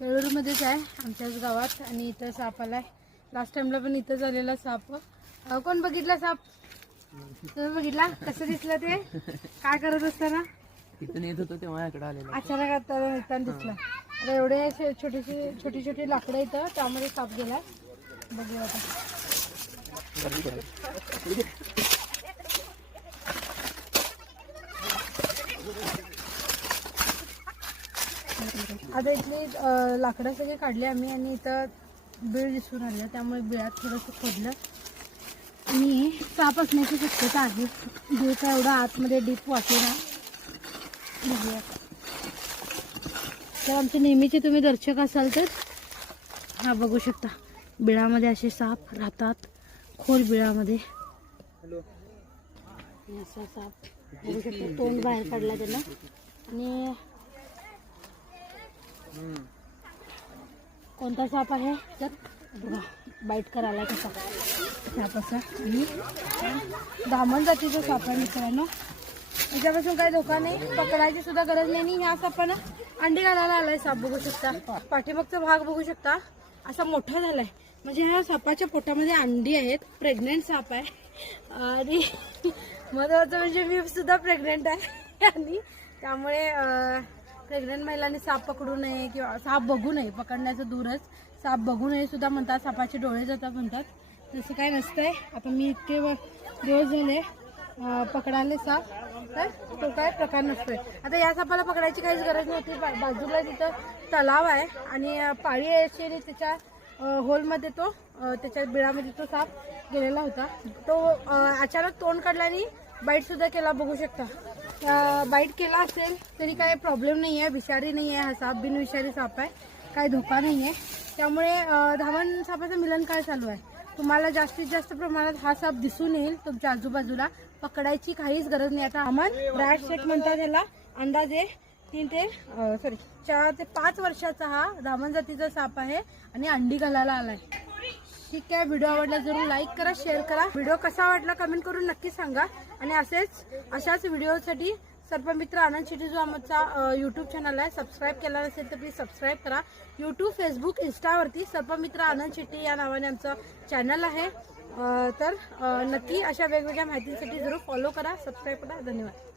येळूरमध्येच आहे आमच्याच गावात आणि इथं साप आलाय. लास्ट टाइमला पण इथं झालेला साप. कोण बघितला साप? तुम्ही बघितला? कसं दिसलं ते? काय करत असताना? इथून येत होतो तेव्हा इकडे आलेलो. अचानक आता येताना दिसलं. आता एवढे असे छोटेसे छोटी छोटी लाकडं इथं त्यामध्ये साप गेलाय. बघूया आता. आता इथली लाकडं सगळी काढली आम्ही आणि इथं बिळ दिसून आलं त्यामुळे बिळात थोडंसं खोदलं. आणि साप असण्याची शक्यता आहे. बिळ काय एवढा आतमध्ये डीप वाटेना बघूया. तर आमचे नेहमीचे तुम्ही दर्शक असाल तर हा बघू शकता. बिळामध्ये असे साप राहतात. खोल बिळामध्ये. असा साप बघू शकता तोंड बाहेर काढला त्यांना. आणि कोणता साप आहे? तर बघा बाईट करायला कसा. साप असा. आणि दामण जातीचा साप आहे मित्रांनो. याच्यापासून काही धोका नाही. पकडायची सुद्धा गरज नाही. आणि ह्या सापानं अंडी घालायला आलाय साप बघू शकता. पाठीमागचा भाग बघू शकता. असा मोठा झालाय. म्हणजे ह्या सापाच्या पोटामध्ये अंडी आहेत. प्रेग्नेंट साप आहे. आणि महत्वाचं म्हणजे मी सुद्धा प्रेग्नेंट आहे. आणि त्यामुळे प्रेग्नंट महिलांनी साप पकडू नये किंवा साप बघू नये पकडण्याचं दूरच. साप बघू नये सुद्धा म्हणतात सापाचे डोळे जातात म्हणतात. तसं काय नसतंय. आता मी इतके दिवस झाले पकडाले साप. तर तो काय प्रकार नसतोय. आता या सापाला पकडायची काहीच गरज नव्हती. बा- बाजूला तिथं तलाव आहे आणि पाळी अशी आणि त्याच्या होलमध्ये तो त्याच्या बिळामध्ये तो साप गेलेला होता. तो अचानक तोंड काढला आणि बाईटसुद्धा केला. बघू शकता. बाईट केला असेल तरी काही प्रॉब्लेम नाही आहे विषारी नाही आहे हा साप बिनविषारी साप आहे काही धोका नाही आहे त्यामुळे धावण सापाचं मिलन काय चालू आहे? तुम्हाला जास्तीत जास्त प्रमाणात हा साप दिसून येईल तुमच्या आजूबाजूला. पकडायची काहीच गरज नाही. आता अमन ब्रॅड सेट म्हणतात त्याला अंदाजे तीन ते सॉरी चार ते पाच वर्षाचा हा धावण जातीचा साप आहे आणि अंडी घालायला आलाय. ठीक आहे व्हिडिओ आवडला जरूर लाईक करा शेअर करा. व्हिडिओ कसा वाटला कमेंट करून नक्की सांगा. आणि असेच अशाच व्हिडिओसाठी सर्पमित्र आनंद शेट्टी जो आमचा यूट्यूब चॅनल आहे सबस्क्राईब केला नसेल तर प्लीज सबस्क्राईब करा. यूट्यूब फेसबुक इन्स्टावरती सर्पमित्र आनंद शेट्टी या नावाने आमचं चॅनल आहे. तर नक्की अशा वेगवेगळ्या माहितीसाठी जरूर फॉलो करा सबस्क्राईब करा. धन्यवाद.